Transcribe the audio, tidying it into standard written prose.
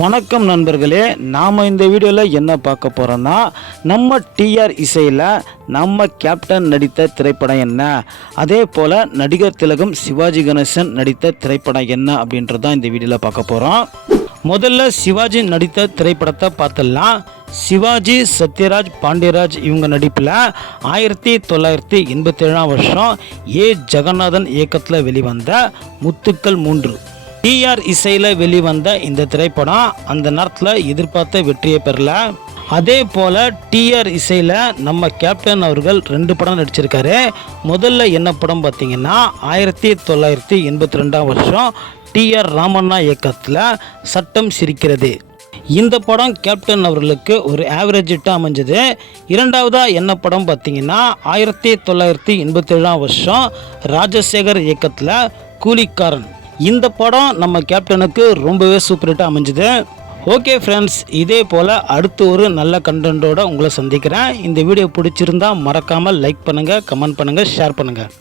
வணக்கம் நண்பர்களே, நாம் இந்த வீடியோவில் என்ன பார்க்க போகிறோன்னா, நம்ம டிஆர் இசையில் நம்ம கேப்டன் நடித்த திரைப்படம் என்ன, அதே போல் நடிகர் திலகம் சிவாஜி கணேசன் நடித்த திரைப்படம் என்ன அப்படின்றதான் இந்த வீடியோவில் பார்க்க போகிறோம். முதல்ல சிவாஜி நடித்த திரைப்படத்தை பார்த்துடலாம். சிவாஜி, சத்யராஜ், பாண்டியராஜ் இவங்க நடிப்பில் 1987 வருஷம் ஏ ஜெகநாதன் இயக்கத்தில் வெளிவந்த முத்துக்கள் 3 டிஆர் இசையில் வெளிவந்த இந்த திரைப்படம் அந்த நேரத்தில் எதிர்பார்த்த வெற்றியை பெறல. அதே போல் டிஆர் இசையில் நம்ம கேப்டன் அவர்கள் 2 படம் நடிச்சிருக்காரு. முதல்ல என்ன படம் பார்த்தீங்கன்னா 1982 வருஷம் டிஆர் ராமண்ணா இயக்கத்தில் சட்டம் சிரிக்கிறது. இந்த படம் கேப்டன் அவர்களுக்கு ஒரு ஆவரேஜ் ஹிட்டாக அமைஞ்சது. இரண்டாவதாக என்ன படம் பார்த்தீங்கன்னா 1987 வருஷம் ராஜசேகர் இயக்கத்தில் கூலிக்காரன். இந்த படம் நம்ம கேப்டனுக்கு ரொம்பவே சூப்பர் ஹிட்டாக அமைஞ்சுது. ஓகே ஃப்ரெண்ட்ஸ், இதே போல் அடுத்து ஒரு நல்ல கண்டென்ட்டோடு உங்களை சந்திக்கிறேன். இந்த வீடியோ பிடிச்சிருந்தால் மறக்காமல் லைக் பண்ணுங்கள், கமெண்ட் பண்ணுங்கள், ஷேர் பண்ணுங்கள்.